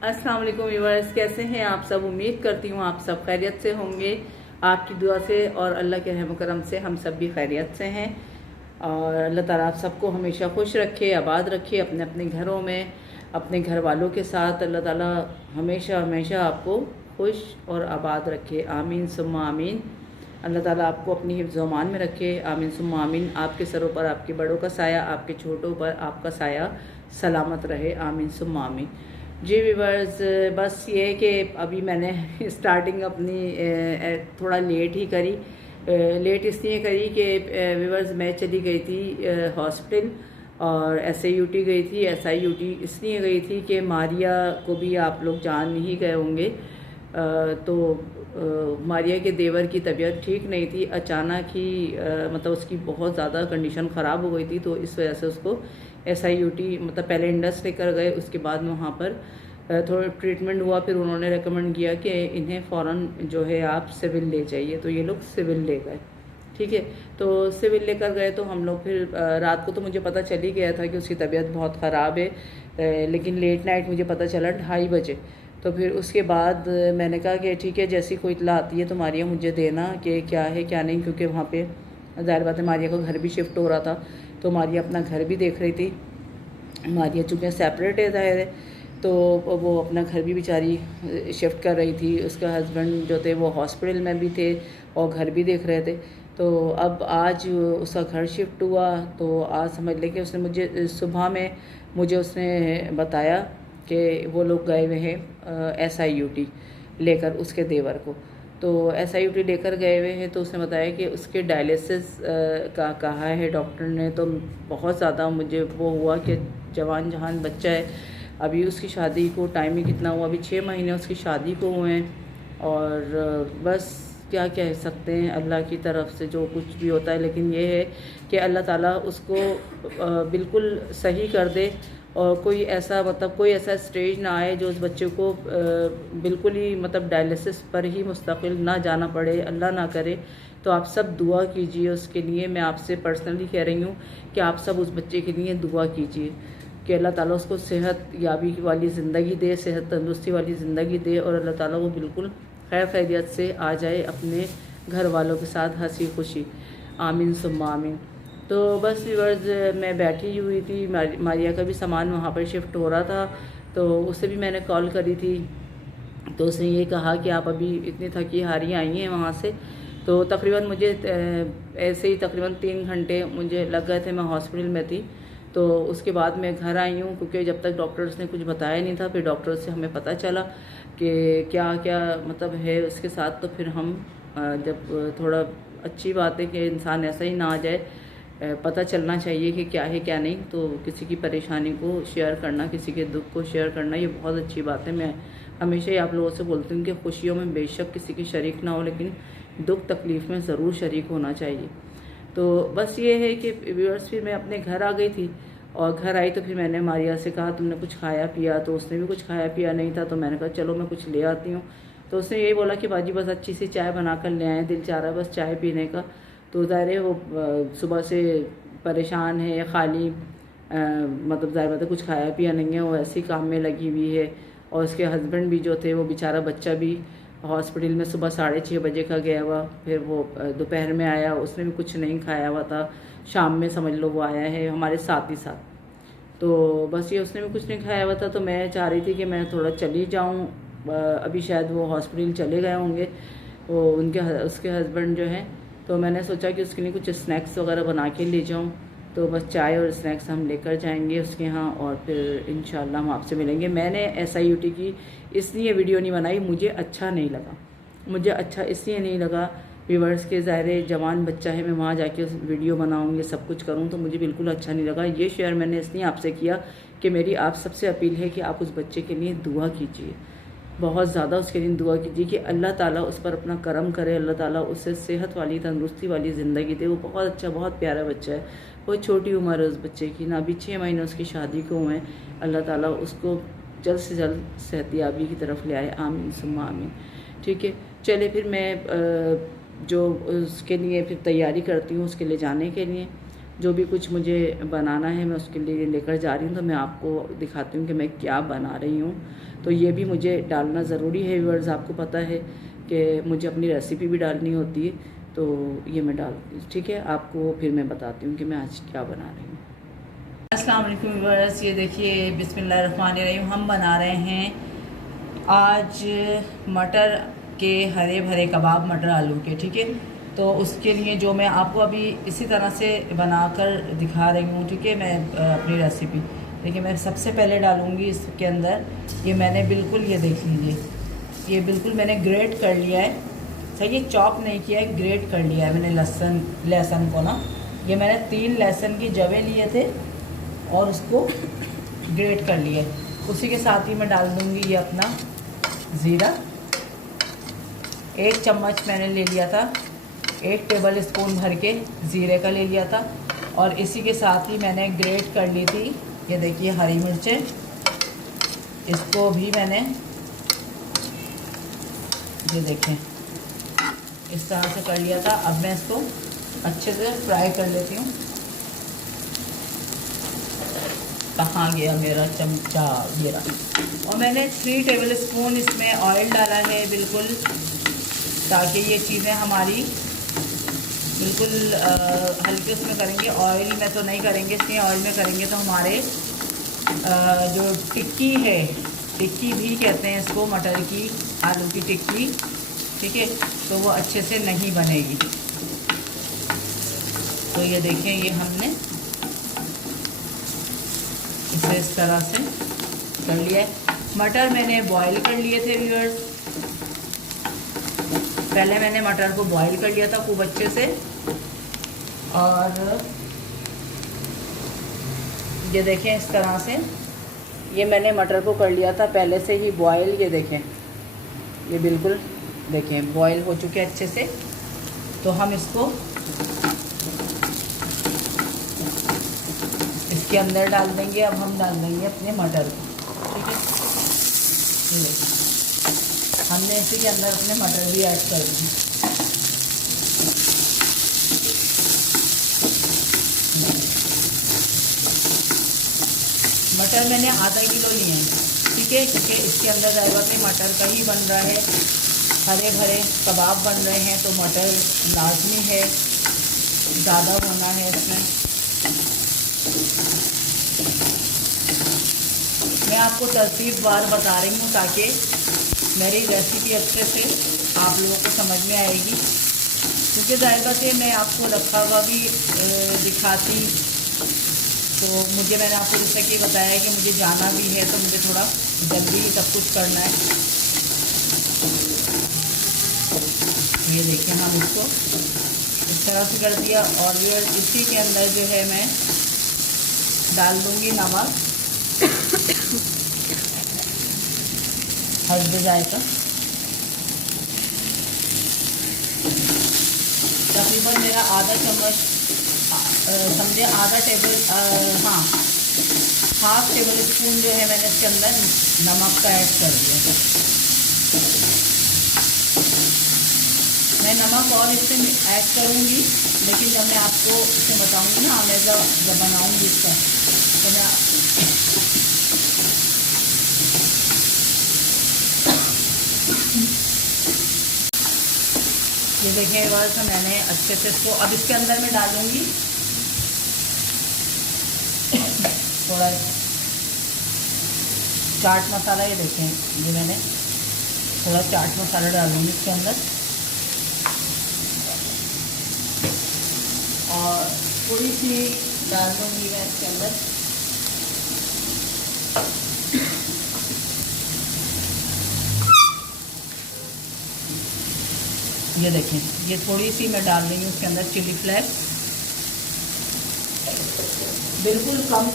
अस्सलाम वालेकुम व्यूअर्स, कैसे हैं आप सब। उम्मीद करती हूँ आप सब खैरियत से होंगे। आपकी दुआ से और अल्लाह के रहम करम से हम सब भी खैरियत से हैं। और अल्लाह ताला आप सबको हमेशा खुश रखे, आबाद रखे अपने अपने घरों में, अपने घर वालों के साथ। अल्लाह ताला हमेशा हमेशा आपको खुश और आबाद रखे। आमीन सुम्मा आमीन। अल्लाह ताला आपको अपनी हिफ्ज़ व अमान में रखे। आमीन सुम्मा आमीन। आपके सरों पर आपके बड़ों का साया, आपके छोटों पर आपका साया सलामत रहे। आमीन सुम्मा आमीन। जी व्यूवर्स, बस ये कि अभी मैंने स्टार्टिंग अपनी थोड़ा लेट ही करी। लेट इसलिए करी कि व्यूवर्स मैं चली गई थी हॉस्पिटल और SIUT गई थी। SIUT इसलिए गई थी कि मारिया को भी आप लोग जान ही गए होंगे। तो मारिया के देवर की तबीयत ठीक नहीं थी। अचानक ही मतलब उसकी बहुत ज़्यादा कंडीशन ख़राब हो गई थी, तो इस वजह से उसको SIUT मतलब पहले इंडस लेकर गए, उसके बाद में वहाँ पर थोड़ा ट्रीटमेंट हुआ। फिर उन्होंने रेकमेंड किया कि इन्हें फ़ौरन जो है आप सिविल ले जाइए, तो ये लोग सिविल ले गए। ठीक है, तो सिविल लेकर गए तो हम लोग फिर रात को तो मुझे पता चल ही गया था कि उसकी तबीयत बहुत ख़राब है, लेकिन लेट नाइट मुझे पता चला 2:30 बजे। तो फिर उसके बाद मैंने कहा कि ठीक है, जैसी कोई इत्तला आती है तो मारिया मुझे देना कि क्या है क्या नहीं, क्योंकि वहाँ पे ज़ाहिर बात है मारिया का घर भी शिफ्ट हो रहा था, तो मारिया अपना घर भी देख रही थी। मारिया चूँकि सेपरेट है ज़ाहिर है, तो वो अपना घर भी बेचारी शिफ्ट कर रही थी। उसका हस्बैंड जो थे वो हॉस्पिटल में भी थे और घर भी देख रहे थे। तो अब आज उसका घर शिफ्ट हुआ, तो आज समझ लें कि उसने मुझे सुबह में मुझे उसने बताया कि वो लोग गए हुए हैं SIUT लेकर उसके देवर को। तो SIUT लेकर गए हुए हैं, तो उसने बताया कि उसके डायलिसिस का कहा है डॉक्टर ने। तो बहुत ज़्यादा मुझे वो हुआ कि जवान जहान बच्चा है, अभी उसकी शादी को टाइम ही कितना हुआ, अभी 6 महीने उसकी शादी को हुए हैं। और बस क्या कह सकते हैं, अल्लाह की तरफ से जो कुछ भी होता है। लेकिन ये है कि अल्लाह ताला उसको बिल्कुल सही कर दे और कोई ऐसा मतलब कोई ऐसा स्टेज ना आए जो उस बच्चे को बिल्कुल ही मतलब डायलिसिस पर ही मुस्तकिल ना जाना पड़े, अल्लाह ना करे। तो आप सब दुआ कीजिए उसके लिए। मैं आपसे पर्सनली कह रही हूँ कि आप सब उस बच्चे के लिए दुआ कीजिए कि अल्लाह ताला उसको सेहत याबी वाली ज़िंदगी दे, सेहत तंदुरुस्ती वाली ज़िंदगी दे, और अल्लाह ताला वो बिल्कुल खैर खैरियत से आ जाए अपने घर वालों के साथ हंसी खुशी। आमीन सुम्मा आमीन। तो बस व्यूअर्स, मैं बैठी हुई थी, मारिया का भी सामान वहाँ पर शिफ्ट हो रहा था, तो उससे भी मैंने कॉल करी थी। तो उसने ये कहा कि आप अभी इतनी थकी हारी आई हैं वहाँ से। तो तकरीबन मुझे ऐसे ही तकरीबन 3 घंटे मुझे लग गए थे, मैं हॉस्पिटल में थी। तो उसके बाद मैं घर आई हूँ, क्योंकि जब तक डॉक्टर्स ने कुछ बताया नहीं था, फिर डॉक्टर्स से हमें पता चला कि क्या क्या मतलब है उसके साथ। तो फिर हम जब थोड़ा अच्छी बात है कि इंसान ऐसा ही ना आ जाए, पता चलना चाहिए कि क्या है क्या नहीं। तो किसी की परेशानी को शेयर करना, किसी के दुख को शेयर करना, ये बहुत अच्छी बात है। मैं हमेशा ही आप लोगों से बोलती हूँ कि खुशियों में बेशक किसी की शरीक ना हो, लेकिन दुख तकलीफ़ में ज़रूर शरीक होना चाहिए। तो बस ये है कि व्यूअर्स, फिर मैं अपने घर आ गई थी और घर आई तो फिर मैंने मारिया से कहा तुमने कुछ खाया पिया, तो उसने भी कुछ खाया पिया नहीं था। तो मैंने कहा चलो मैं कुछ ले आती हूँ। तो उसने यही बोला कि बाजी बस अच्छी सी चाय बना कर ले आए, दिल चाह रहा है बस चाय पीने का। तो ज़ाहिर है वो सुबह से परेशान है, खाली मतलब ज़ाहिर बात है कुछ खाया पिया नहीं है, वो ऐसे ही काम में लगी हुई है। और उसके हस्बैंड भी जो थे, वो बेचारा बच्चा भी हॉस्पिटल में सुबह 6:30 बजे का गया हुआ, फिर वो दोपहर में आया, उसने भी कुछ नहीं खाया हुआ था। शाम में समझ लो वो आया है हमारे साथ ही साथ। तो बस ये उसने भी कुछ नहीं खाया हुआ था। तो मैं चाह रही थी कि मैं थोड़ा चली जाऊँ, अभी शायद वो हॉस्पिटल चले गए होंगे वो उसके हस्बैंड जो हैं। तो मैंने सोचा कि उसके लिए कुछ स्नैक्स वगैरह बना के ले जाऊँ। तो बस चाय और स्नैक्स हम लेकर जाएंगे उसके यहाँ, और फिर इंशाल्लाह हम आपसे मिलेंगे। मैंने SIUT की इसलिए वीडियो नहीं बनाई, मुझे अच्छा नहीं लगा। मुझे अच्छा इसलिए नहीं लगा व्यूवर्स के, ज़ाहिर जवान बच्चा है, मैं वहाँ जाके वीडियो बनाऊँगी सब कुछ करूँ, तो मुझे बिल्कुल अच्छा नहीं लगा। ये शेयर मैंने इसलिए आपसे किया कि मेरी आप सबसे अपील है कि आप उस बच्चे के लिए दुआ कीजिए, बहुत ज़्यादा उसके लिए दुआ कीजिए कि अल्लाह ताला उस पर अपना करम करे, अल्लाह ताला उसे सेहत वाली तंदुरुस्ती वाली ज़िंदगी दे। वो बहुत अच्छा बहुत प्यारा बच्चा है, बहुत छोटी उम्र है उस बच्चे की ना, अभी 6 महीने उसकी शादी को हुए हैं। अल्लाह ताला उसको जल्द से जल्द सेहतियाबी की तरफ ले आए। आमीन सुम्मा आमीन। ठीक है, चले फिर मैं जो उसके लिए फिर तैयारी करती हूँ उसके ले जाने के लिए। जो भी कुछ मुझे बनाना है मैं उसके लिए लेकर जा रही हूँ। तो मैं आपको दिखाती हूँ कि मैं क्या बना रही हूँ। तो ये भी मुझे डालना ज़रूरी है व्यूअर्स, आपको पता है कि मुझे अपनी रेसिपी भी डालनी होती है। तो ये मैं डालती हूँ, ठीक है। आपको फिर मैं बताती हूँ कि मैं आज क्या बना रही हूँ। अस्सलाम वालेकुम व्यूअर्स, ये देखिए बिस्मिल्लाहिर्रहमानिर्रहीम, हम बना रहे हैं आज मटर के हरे भरे कबाब, मटर आलू के, ठीक है। तो उसके लिए जो मैं आपको अभी इसी तरह से बनाकर दिखा रही हूँ, ठीक है। मैं अपनी रेसिपी देखिए, मैं सबसे पहले डालूँगी इसके अंदर, ये मैंने बिल्कुल, ये देख लीजिए, ये बिल्कुल मैंने ग्रेट कर लिया है, सही है, चॉप नहीं किया है, ग्रेट कर लिया है मैंने लहसुन को ना। ये मैंने 3 लहसुन की जवे लिए थे और उसको ग्रेट कर लिया। उसी के साथ ही मैं डाल दूँगी ये अपना ज़ीरा, 1 चम्मच मैंने ले लिया था, 1 टेबल स्पून भर के ज़ीरे का ले लिया था। और इसी के साथ ही मैंने ग्रेट कर ली थी, ये देखिए, हरी मिर्चें, इसको भी मैंने, ये देखें, इस तरह से कर लिया था। अब मैं इसको अच्छे से फ्राई कर लेती हूँ। कहाँ गया मेरा चमचा, ये रहा। और मैंने 3 टेबल स्पून इसमें ऑयल डाला है, बिल्कुल, ताकि ये चीज़ें हमारी बिल्कुल हल्के उसमें करेंगे। ऑयल में तो नहीं करेंगे, इसलिए ऑयल में करेंगे तो हमारे जो टिक्की है, टिक्की भी कहते हैं इसको, मटर की, आलू की टिक्की, ठीक है, तो वो अच्छे से नहीं बनेगी। तो ये देखें, ये हमने इसे इस तरह से कर लिया है। मटर मैंने बॉईल कर लिए थे व्यूअर्स, पहले मैंने मटर को बॉईल कर लिया था खूब अच्छे से। और ये देखें, इस तरह से ये मैंने मटर को कर लिया था पहले से ही बॉईल। ये देखें, ये बिल्कुल देखें बॉईल हो चुके अच्छे से। तो हम इसको इसके अंदर डाल देंगे। अब हम डाल देंगे अपने मटर को, ठीक है। ये देखिए, हमने इसी के अंदर अपने मटर भी ऐड कर दिए। मटर मैंने आधा किलो लिए हैं, ठीक है, क्योंकि इसके अंदर जाएगा कि मटर का ही बन रहा है, हरे भरे कबाब बन रहे हैं, तो मटर लाजमी है, ज़्यादा होना है इसमें। मैं आपको तरतीबवार बता रही हूँ ताकि मेरी रेसिपी अच्छे से आप लोगों को समझ में आएगी, क्योंकि जायका से मैं आपको रखा हुआ भी दिखाती, तो मैंने आपको जैसा कि बताया कि मुझे जाना भी है, तो मुझे थोड़ा जल्दी ही सब कुछ करना है। ये देखिए, हम इसको इस तरह से कर दिया। और ये इसी के अंदर जो है मैं डाल दूँगी नमक, हल्दी जाएगा, तकरीबन मेरा आधा चम्मच, समझे आधा टेबल, हाँ, हाफ टेबल स्पून जो है मैंने इसके अंदर नमक का ऐड कर दिया। मैं नमक और इससे ऐड करूँगी, लेकिन जब मैं आपको इसे बताऊँगी ना, मैं जब बनाऊँगी इसका, तो मैं ये देखें बस, मैंने अच्छे से इसको, अब इसके अंदर मैं डालूँगी थोड़ा चाट मसाला। ये देखें, ये मैंने थोड़ा चाट मसाला डालूँगी इसके अंदर, और थोड़ी सी डाल दूँगी मैं इसके अंदर ये देखें, ये थोड़ी सी मैं डाल रही हूँ इसके अंदर चिली फ्लेक्स, बिल्कुल कम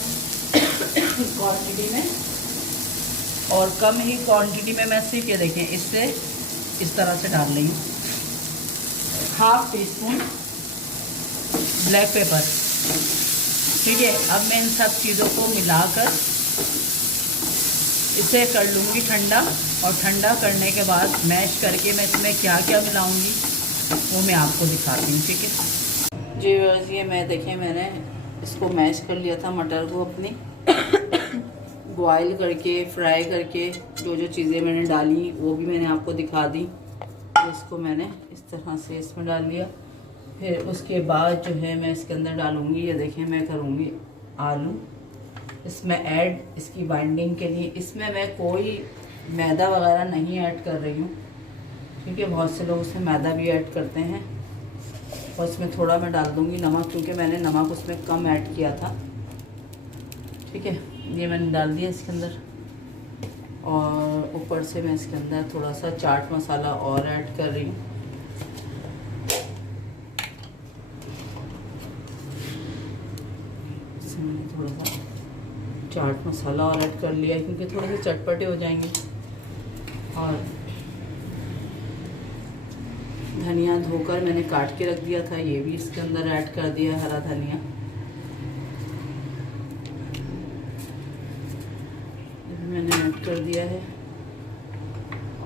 क्वांटिटी में, और कम ही क्वांटिटी में मैं सिर्फ, ये देखें, इससे इस तरह से डाल रही हूँ। Half tea spoon black pepper, ठीक है। अब मैं इन सब चीज़ों को मिलाकर इसे कर लूँगी ठंडा, और ठंडा करने के बाद मैश करके मैं इसमें क्या क्या मिलाऊँगी वो मैं आपको दिखाती हूँ, ठीक है जी। ये मैं देखें, मैंने इसको मैश कर लिया था मटर को अपने, बॉयल करके फ्राई करके जो जो चीज़ें मैंने डाली वो भी मैंने आपको दिखा दी। तो इसको मैंने इस तरह से इसमें डाल लिया। फिर उसके बाद जो है मैं इसके अंदर डालूँगी, ये देखें मैं करूँगी आलू इसमें ऐड, इसकी बाइंडिंग के लिए। इसमें मैं कोई मैदा वगैरह नहीं ऐड कर रही हूँ, क्योंकि बहुत से लोग उसमें मैदा भी ऐड करते हैं। और इसमें थोड़ा मैं डाल दूँगी नमक, क्योंकि मैंने नमक उसमें कम ऐड किया था। ठीक है, ये मैंने डाल दिया इसके अंदर। और ऊपर से मैं इसके अंदर थोड़ा सा चाट मसाला और ऐड कर रही हूँ। इसमें थोड़ा सा चाट मसाला और ऐड कर लिया, क्योंकि थोड़े से चटपटे हो जाएंगे। और धनिया धोकर मैंने काट के रख दिया था, ये भी इसके अंदर ऐड कर दिया, हरा धनिया। मैंने ऐड कर दिया है।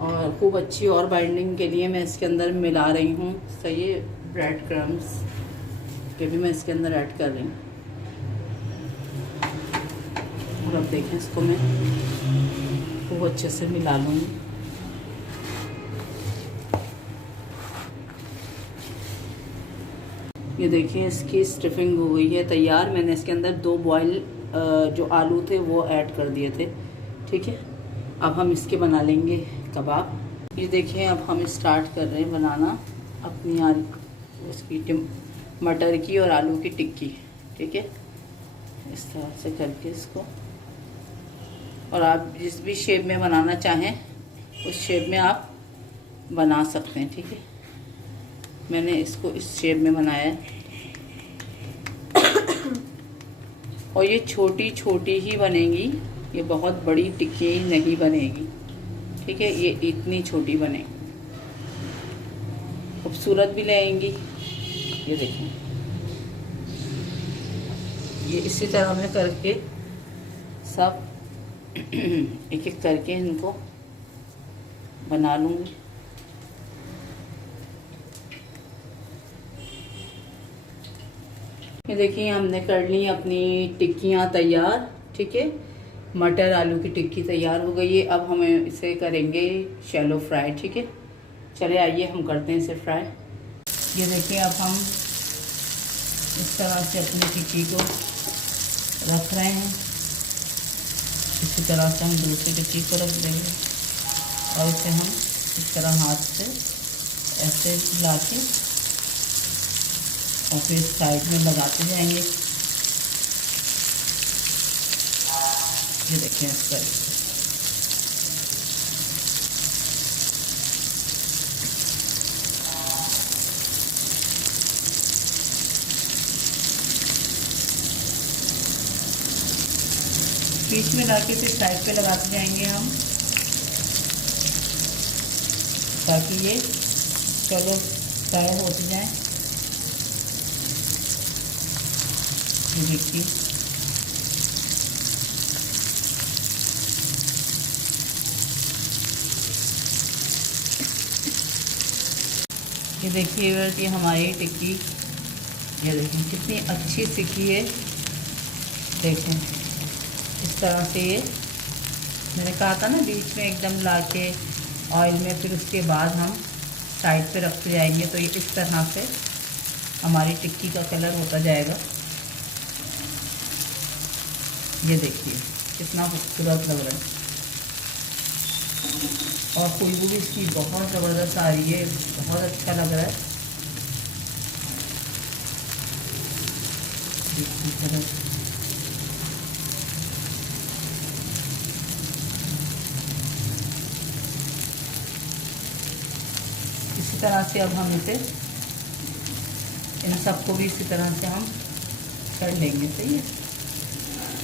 और खूब अच्छी और बाइंडिंग के लिए मैं इसके अंदर मिला रही हूँ। सही है, ब्रेड क्रम्स के भी मैं इसके अंदर ऐड कर रही हूँ। और अब देखें, इसको मैं खूब अच्छे से मिला लूँगी। ये देखिए इसकी स्टफिंग हो गई है तैयार। मैंने इसके अंदर 2 बॉयल जो आलू थे वो ऐड कर दिए थे। ठीक है, अब हम इसके बना लेंगे कबाब। ये देखिए अब हम स्टार्ट कर रहे हैं बनाना अपनी उसकी मटर की और आलू की टिक्की। ठीक है, इस तरह से करके इसको, और आप जिस भी शेप में बनाना चाहें उस शेप में आप बना सकते हैं। ठीक है, मैंने इसको इस शेप में बनाया है। और ये छोटी छोटी ही बनेगी, ये बहुत बड़ी टिक्की नहीं बनेगी। ठीक है, ये इतनी छोटी बनेगी, खूबसूरत भी लगेंगी। ये देखें, ये इसी तरह मैं करके सब एक एक करके इनको बना लूँगी। ये देखिए हमने कर ली अपनी टिक्कियाँ तैयार। ठीक है, मटर आलू की टिक्की तैयार हो गई है। अब हम इसे करेंगे शैलो फ्राई। ठीक है, चले आइए हम करते हैं इसे फ्राई। ये देखिए अब हम इस तरह से अपनी टिक्की को रख रहे हैं। इसी तरह से हम दूसरी टिक्की को रख देंगे और इसे हम इस तरह हाथ से ऐसे हिला के और फिर साइड में लगाते जाएंगे। ये देखिए इस तरीके से। बीच में लाके फिर साइड पे लगाते जाएंगे हम, ताकि ये चलो फ्राई होती जाए। ये देखिए ये देखिए ये हमारी टिक्की, ये देखें कितनी अच्छी सिकी है। देखें इस तरह से, ये मैंने कहा था ना बीच में एकदम लाके ऑयल में, फिर उसके बाद हम साइड पे रखते जाएंगे। तो ये इस तरह से हमारी टिक्की का कलर होता जाएगा। ये देखिए कितना खूबसूरत लग रहा है, और खुशबू भी इसकी बहुत ज़बरदस्त आ रही है, बहुत अच्छा लग रहा है। इसी तरह से अब हम इसे इन सबको भी इसी तरह से हम कर लेंगे। सही है,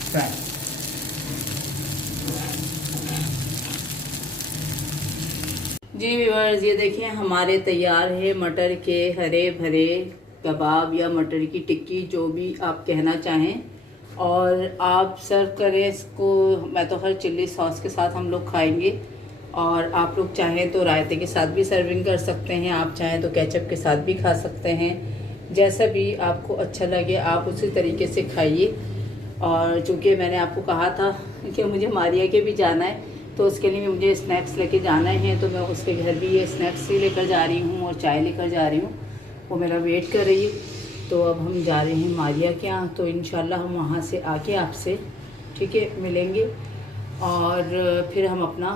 फ्राई। जी व्यूअर्स, ये देखिए हमारे तैयार है मटर के हरे भरे कबाब या मटर की टिक्की, जो भी आप कहना चाहें। और आप सर्व करें इसको, मैं तो हर चिल्ली सॉस के साथ हम लोग खाएंगे। और आप लोग चाहें तो रायते के साथ भी सर्विंग कर सकते हैं, आप चाहें तो केचप के साथ भी खा सकते हैं। जैसा भी आपको अच्छा लगे आप उसी तरीके से खाइए। और चूँकि मैंने आपको कहा था कि मुझे मारिया के भी जाना है, तो उसके लिए मुझे स्नैक्स लेके जाना है, तो मैं उसके घर भी ये स्नैक्स ही लेकर जा रही हूँ और चाय लेकर जा रही हूँ। वो मेरा वेट कर रही है। तो अब हम जा रहे हैं मारिया के यहाँ, तो इंशाल्लाह हम वहाँ से आके आपसे ठीक है मिलेंगे और फिर हम अपना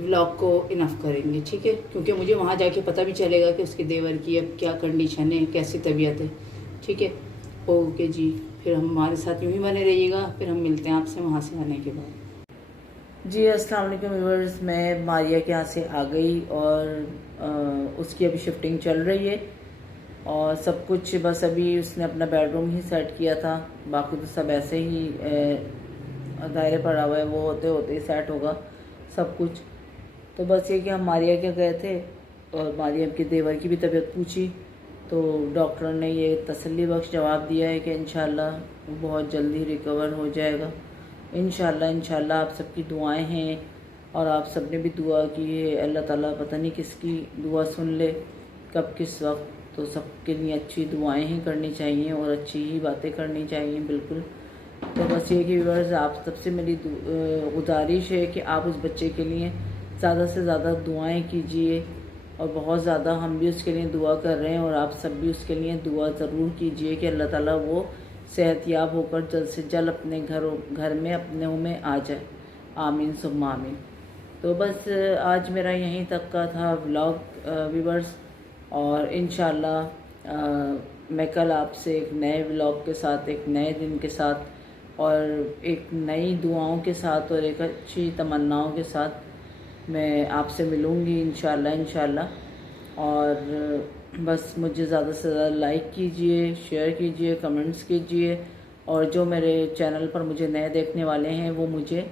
व्लॉग को इनफ करेंगे, ठीक है। क्योंकि मुझे वहाँ जाके पता भी चलेगा कि उसके देवर की अब क्या कंडीशन है, कैसी तबीयत है, ठीक है। ओके जी, फिर हम हमारे साथ यूँ ही बने रहिएगा, फिर हम मिलते हैं आपसे वहाँ से आने के बाद। जी अस्सलाम वालेकुम व्यूअर्स, मैं मारिया के यहाँ से आ गई और उसकी अभी शिफ्टिंग चल रही है और सब कुछ बस अभी उसने अपना बेडरूम ही सेट किया था, बाकी तो सब ऐसे ही दायरे पड़ा हुआ है, वो होते होते ही सेट होगा सब कुछ। तो बस ये कि हम मारिया के गए थे और मारिया के देवर की भी तबीयत पूछी, तो डॉक्टर ने ये तसल्ली बख्श जवाब दिया है कि इंशाल्लाह वो बहुत जल्दी रिकवर हो जाएगा। इंशाल्लाह आप सबकी दुआएं हैं और आप सब ने भी दुआ की है। अल्लाह ताला पता नहीं किसकी दुआ सुन ले कब किस वक्त, तो सबके लिए अच्छी दुआएं ही करनी चाहिए और अच्छी ही बातें करनी चाहिए बिल्कुल। तो बस ये कि व्यूअर्स आप सबसे मेरी गुजारिश है कि आप उस बच्चे के लिए ज़्यादा से ज़्यादा दुआएं कीजिए और बहुत ज़्यादा हम भी उसके लिए दुआ कर रहे हैं और आप सब भी उसके लिए दुआ ज़रूर कीजिए कि अल्लाह ताला वो सेहतयाब होकर जल्द से जल्द अपने घर में अपने में आ जाए। आमीन सुम्मा आमीन। तो बस आज मेरा यहीं तक का था व्लॉग व्यूअर्स, और इंशाल्लाह मैं कल आपसे एक नए व्लॉग के साथ, एक नए दिन के साथ और एक नई दुआओं के साथ और एक अच्छी तमन्नाओं के साथ मैं आपसे मिलूँगी इंशाल्लाह। और बस मुझे ज़्यादा से ज़्यादा लाइक कीजिए, शेयर कीजिए, कमेंट्स कीजिए और जो मेरे चैनल पर मुझे नए देखने वाले हैं वो मुझे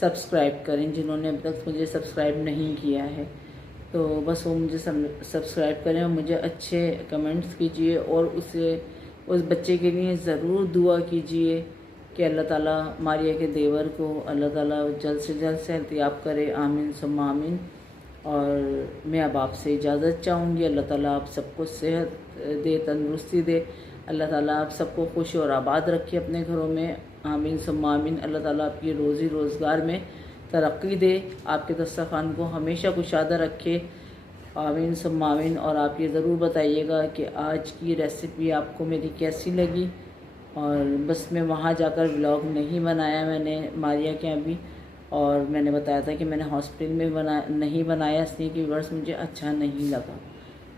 सब्सक्राइब करें, जिन्होंने अब तक मुझे सब्सक्राइब नहीं किया है तो बस वो मुझे सब्सक्राइब करें और मुझे अच्छे कमेंट्स कीजिए और उस बच्चे के लिए ज़रूर दुआ कीजिए कि अल्लाह ताला मारिया के देवर को अल्लाह ताला जल्द से जल्द सेहतयाब करे। आमीन सुम्मा आमीन। और मैं अब आपसे इजाज़त चाहूँगी। अल्लाह ताला आप सबको सेहत दे, तंदुरुस्ती दे। अल्लाह ताला आप सबको खुश और आबाद रखे अपने घरों में। आमीन सुम्मा आमीन। अल्लाह ताला आपकी रोज़ी रोज़गार में तरक्की दे, आपके दस्तरखान को हमेशा कुशादा रखे। आमीन सुम्मा आमीन। और आप ये ज़रूर बताइएगा कि आज की रेसिपी आपको मेरी कैसी लगी। और बस मैं वहाँ जाकर व्लॉग नहीं बनाया मैंने मारिया के अभी, और मैंने बताया था कि मैंने हॉस्पिटल में नहीं बनाया इसलिए कि व्यूअर्स मुझे अच्छा नहीं लगा।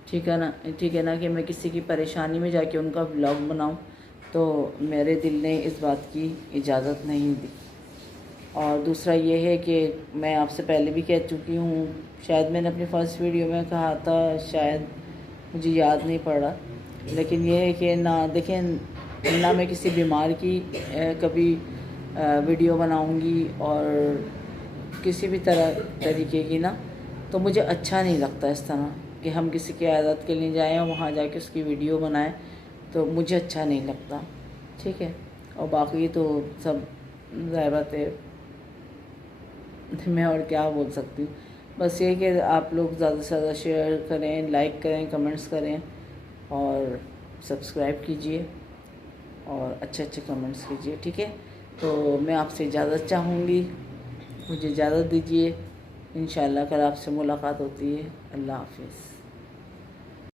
ठीक है ना कि मैं किसी की परेशानी में जाके उनका व्लॉग बनाऊं, तो मेरे दिल ने इस बात की इजाज़त नहीं दी। और दूसरा ये है कि मैं आपसे पहले भी कह चुकी हूँ, शायद मैंने अपनी फर्स्ट वीडियो में कहा था, शायद मुझे याद नहीं पड़ रहा, लेकिन ये है कि ना देखें ना मैं किसी बीमार की कभी वीडियो बनाऊंगी और किसी भी तरीके की ना, तो मुझे अच्छा नहीं लगता इस तरह कि हम किसी की आदत के लिए जाएं और वहाँ जाके उसकी वीडियो बनाएं, तो मुझे अच्छा नहीं लगता। ठीक है। और बाकी तो सब ज़ाहिर बात है, मैं और क्या बोल सकती हूँ। बस ये कि आप लोग ज़्यादा से ज़्यादा शेयर करें, लाइक करें, कमेंट्स करें और सब्सक्राइब कीजिए और अच्छे अच्छे कमेंट्स कीजिए। ठीक है। तो मैं आपसे इजाज़त चाहूँगी, मुझे इजाज़त दीजिए। इंशाल्लाह कल आपसे मुलाकात होती है। अल्लाह हाफिज़।